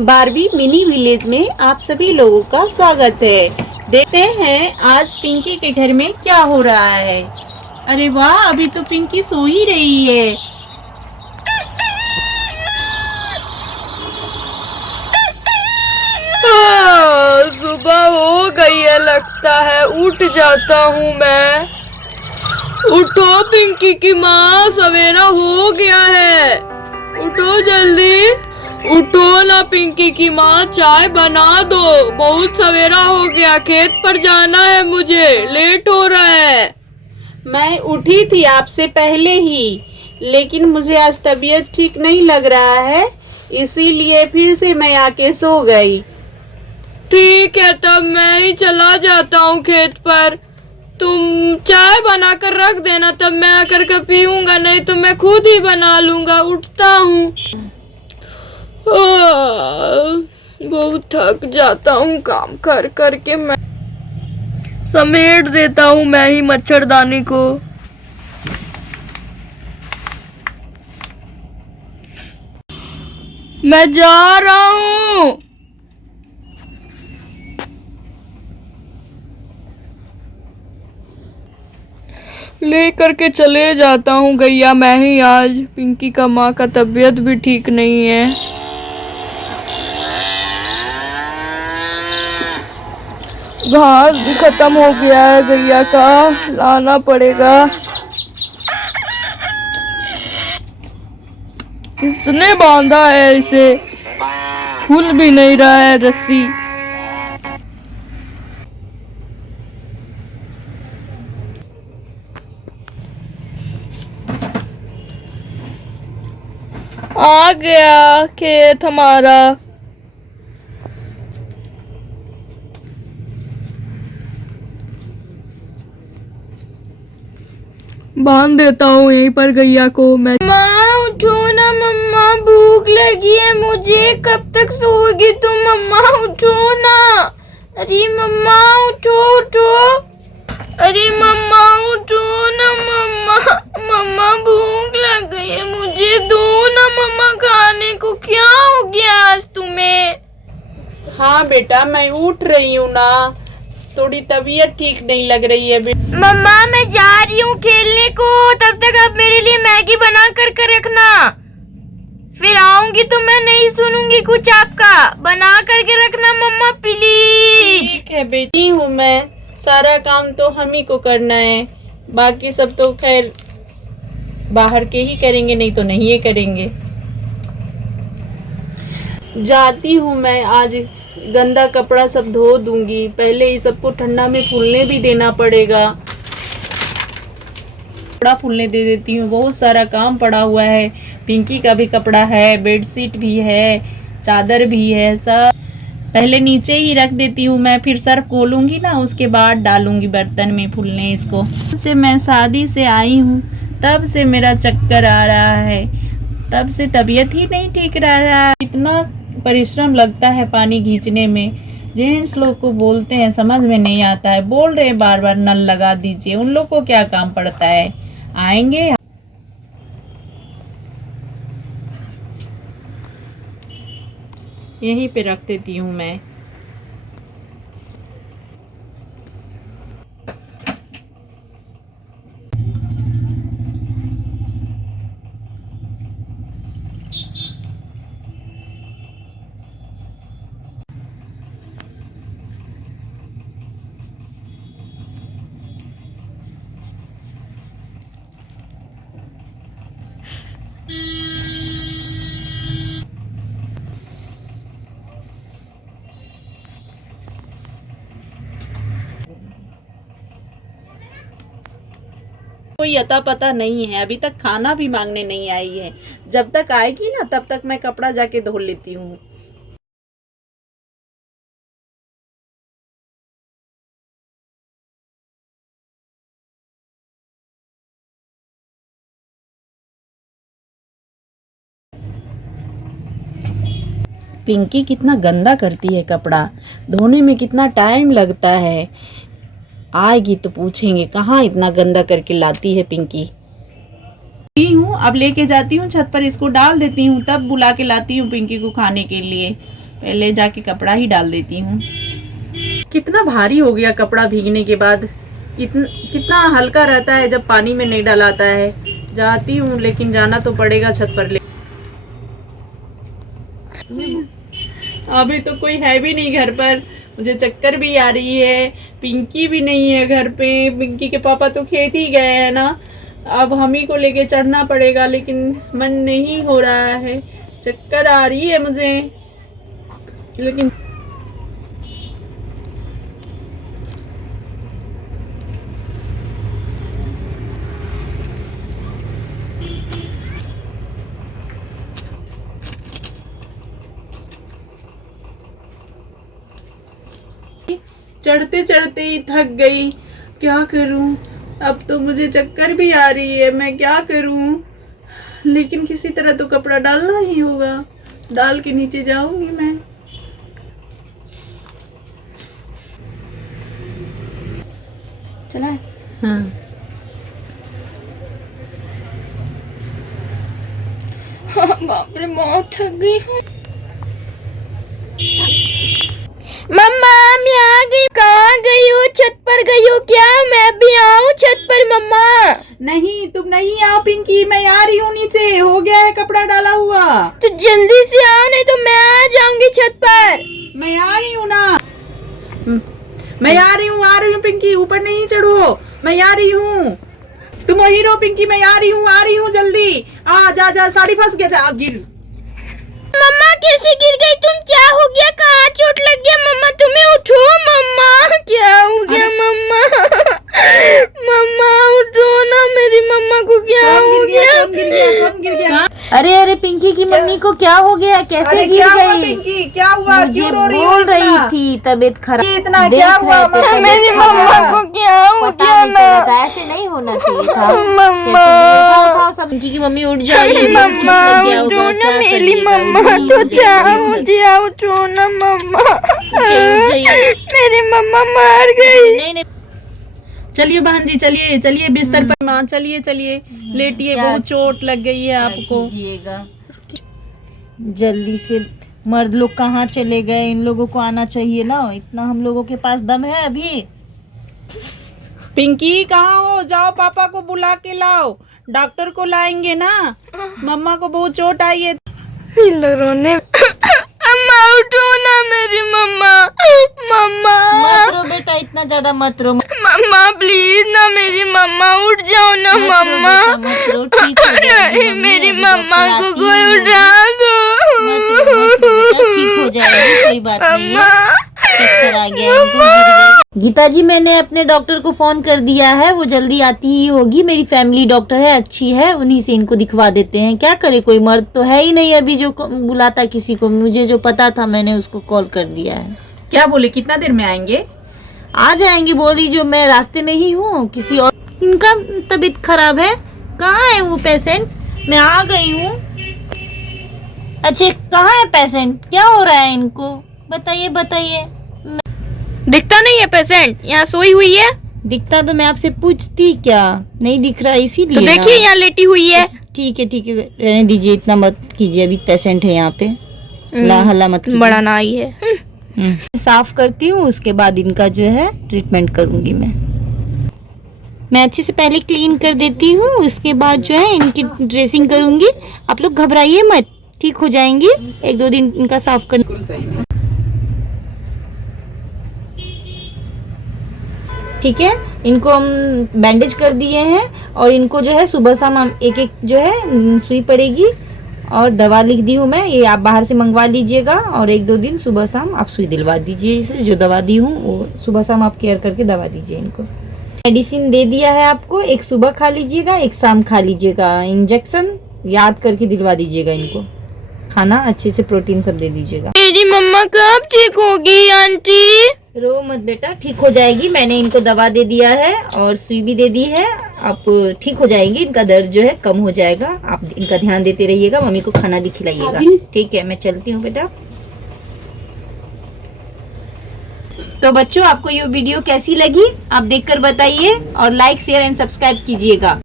Barbie mini village में आप सभी लोगों का स्वागत है। देखते हैं आज पिंकी के घर में क्या हो रहा है। अरे वाह, अभी तो पिंकी सो ही रही है। सुबह हो गई है, लगता है उठ जाता हूँ मैं। उठो पिंकी की माँ, सवेरा हो गया है, उठो जल्दी। उठो ना पिंकी की माँ, चाय बना दो, बहुत सवेरा हो गया, खेत पर जाना है मुझे, लेट हो रहा है। मैं उठी थी आपसे पहले ही, लेकिन मुझे आज तबीयत ठीक नहीं लग रहा है, इसीलिए फिर से मैं आके सो गई। ठीक है, तब मैं ही चला जाता हूँ खेत पर। तुम चाय बना कर रख देना, तब मैं आकर के पीऊंगा, नहीं तो मैं खुद ही बना लूंगा। उठता हूँ, बहुत थक जाता हूँ काम कर कर के। मैं समेट देता हूँ मैं ही मच्छरदानी को। मैं जा रहा हूँ। ले करके चले जाता हूँ गैया मैं ही आज। पिंकी का माँ का तबीयत भी ठीक नहीं है। घास भी खत्म हो गया है, गैया का लाना पड़ेगा। किसने बांधा है इसे, खुल भी नहीं रहा है रस्सी। आ गया खेत हमारा। बांध देता हूँ यहीं पर गैया को मैं। माँ उठो ना मम्मा, भूख लगी है मुझे, कब तक सोओगी तुम? मम्मा उठो ना। अरे मम्मा उठो उठो। अरे मम्मा उठो ना मम्मा, मम्मा भूख लग गई है मुझे, दो ना मम्मा खाने को। क्या हो गया आज तुम्हें? हाँ बेटा, मैं उठ रही हूँ ना, थोड़ी तबीयत ठीक नहीं लग रही है बेटा। मम्मा मैं जा रही हूँ खेलने को, तब तक आप मेरे लिए मैगी बना कर रखना, फिर आऊंगी तो मैं नहीं सुनूंगी कुछ आपका। बना करके रखना मम्मा प्लीज। ठीक है बेटी हूँ मैं, सारा काम तो हम ही को करना है, बाकी सब तो खैर बाहर के ही करेंगे, नहीं तो नहीं ये करेंगे। जाती हूँ मैं, आज गंदा कपड़ा सब धो दूंगी, पहले ही सबको ठंडा में फूलने भी देना पड़ेगा। कपड़ा फूलने दे देती हूँ, बहुत सारा काम पड़ा हुआ है। पिंकी का भी कपड़ा है, बेडशीट भी है, चादर भी है, सब पहले नीचे ही रख देती हूँ मैं, फिर सर्फ खोलूंगी ना, उसके बाद डालूंगी बर्तन में फूलने इसको। से मैं शादी से आई हूँ तब से मेरा चक्कर आ रहा है, तब से तबीयत ही नहीं ठीक रह रहा है। इतना परिश्रम लगता है पानी खींचने में, जेंट्स लोग को बोलते हैं समझ में नहीं आता है, बोल रहे बार बार नल लगा दीजिए, उन लोग को क्या काम पड़ता है, आएंगे। यहीं पे रख देती हूँ मैं। कोई अता पता नहीं है, अभी तक खाना भी मांगने नहीं आई है, जब तक आएगी ना तब तक मैं कपड़ा जाके धो लेती हूँ। पिंकी कितना गंदा करती है कपड़ा धोने में, कितना टाइम लगता है। आएगी तो पूछेंगे कहाँ इतना गंदा करके लाती है पिंकी। हूँ अब लेके जाती हूँ छत पर, इसको डाल देती हूँ, तब बुला के लाती हूँ पिंकी को खाने के लिए। पहले जाके कपड़ा ही डाल देती हूँ। कितना भारी हो गया कपड़ा भीगने के बाद। कितना हल्का रहता है जब पानी में नहीं डलाता है। जाती हूँ, लेकिन जाना तो पड़ेगा छत पर। अभी तो कोई है भी नहीं घर पर, मुझे चक्कर भी आ रही है। पिंकी भी नहीं है घर पे, पिंकी के पापा तो खेत ही गए हैं ना। अब हम ही को लेके चढ़ना पड़ेगा, लेकिन मन नहीं हो रहा है, चक्कर आ रही है मुझे। लेकिन चढ़ते चढ़ते ही थक गई, क्या करूं। अब तो मुझे चक्कर भी आ रही है, मैं क्या करूं। लेकिन किसी तरह तो कपड़ा डालना ही होगा, डाल के नीचे जाऊंगी मैं। चला है? हाँ। बाप रे, बहुत थक गई हूँ। मम्मा मैं आ गई। कहाँ गई हो? छत पर गई हो क्या? मैं भी आऊँ छत पर मम्मा? नहीं, तुम नहीं आओ पिंकी, मैं आ रही हूँ नीचे, हो गया है कपड़ा डाला हुआ। तो जल्दी से आओ, नहीं तो मैं आ जाऊंगी छत पर। मैं आ रही हूँ ना, मैं आ रही हूँ पिंकी, ऊपर नहीं चढ़ो, मैं आ रही हूँ। तुम वही रहो पिंकी, मैं आ रही हूँ जल्दी। जा जा, साड़ी फंस गया, जा गिर। मम्मा कैसे गिर गई तुम? क्या हो गया? कहाँ चोट लग गया? मम्मा तुम्हें उठो। मम्मा क्या हो गया? मम्मा मम्मा उठो ना, मेरी मम्मा को क्या हो गया? कौन गिर गया? अरे पिंकी की मम्मी को क्या हो गया? कैसे गिर गई? पिंकी क्या हुआ? मुझे बोल रही थी तबीयत खराब। इतना क्या हुआ? मेरी मम्मा को क्या हो गया ना? ऐसे नहीं होना चाहिए था। मम्मा पिंकी की मम्मी उठ जाएगी। मम्मा उठो ना, मेरी मम्मा तो जाओ उठो ना मम्मा। मेरी मम्मा मर गई। नहीं चलिए बहन जी, चलिए बिस्तर पर। माँ चलिए लेटिए, बहुत चोट लग गई है आपको। जल्दी से। मर्द लोग कहाँ चले गए? इन लोगों को आना चाहिए ना, इतना हम लोगों के पास दम है अभी। पिंकी कहाँ हो? जाओ पापा को बुला के लाओ, डॉक्टर को लाएंगे ना। मम्मा को बहुत चोट आई है। इन लोगों ने अम्मा उठो ना, मेरी मम्मा। मम्मा मत रो बेटा, इतना ज्यादा मत रो। मम्मा प्लीज ना, मेरी मम्मा उठ जाओ ना मम्मा। मत रो, ठीक हो जाएगी नहीं, मम्मी, मेरी अभी मम्मा डॉक्टर को आती कोई ही उठा दो। मत रो बेटा, ठीक हो जाएगी, कोई बात नहीं है। अम्मा चक्कर आ गया इनको, गिर गए। गीता जी, मैंने अपने डॉक्टर को फोन कर दिया है, वो जल्दी आती ही होगी। मेरी फैमिली डॉक्टर है, अच्छी है, उन्हीं से इनको दिखवा देते हैं। क्या करे, कोई मर्द तो है ही नहीं अभी जो बुलाता किसी को। मुझे जो पता था मैंने उसको कॉल कर दिया है। क्या बोले, कितना देर में आएंगे? आ जाएंगे बोली, जो मैं रास्ते में ही हूँ। किसी और इनका तबीयत खराब है। कहाँ है वो पेशेंट? मैं आ गई हूँ। अच्छा, कहाँ है पेशेंट? क्या हो रहा है इनको? बताइए। दिखता नहीं है पेशेंट, यहाँ सोई हुई है। दिखता तो मैं आपसे पूछती, क्या नहीं दिख रहा इसीलिए तो देखिए यहाँ लेटी हुई है। ठीक है रहने दीजिए, इतना मत कीजिए, अभी पेशेंट है यहाँ पे। हल्ला मत कीजिए। बड़ा नाई है। साफ करती हूँ, उसके बाद इनका जो है ट्रीटमेंट करूंगी मैं अच्छे से पहले क्लीन कर देती हूँ, उसके बाद जो है इनकी ड्रेसिंग करूंगी। आप लोग घबराइए मत, ठीक हो जाएंगी। 1-2 दिन इनका साफ कर। ठीक है, इनको हम बैंडेज कर दिए हैं और इनको जो है सुबह शाम हम एक जो है सुई पड़ेगी और दवा लिख दी हूँ मैं। ये आप बाहर से मंगवा लीजिएगा और 1-2 दिन सुबह शाम आप सुई दिलवा दीजिए। इसे जो दवा दी हूँ वो सुबह शाम आप केयर करके दवा दीजिए इनको। मेडिसिन दे दिया है आपको, एक सुबह खा लीजिएगा, एक शाम खा लीजिएगा। इंजेक्शन याद करके दिलवा दीजिएगा इनको। खाना अच्छे से प्रोटीन सब दे दीजिएगा। मेरी मम्मा कब ठीक होगी आंटी? रो मत बेटा, ठीक हो जाएगी। मैंने इनको दवा दे दिया है और सुई भी दे दी है। आप ठीक हो जाएंगी, इनका दर्द जो है कम हो जाएगा। आप इनका ध्यान देते रहिएगा, मम्मी को खाना भी खिलाइएगा। ठीक है, मैं चलती हूँ बेटा। तो बच्चों, आपको ये वीडियो कैसी लगी आप देखकर बताइए और लाइक शेयर एंड सब्सक्राइब कीजिएगा।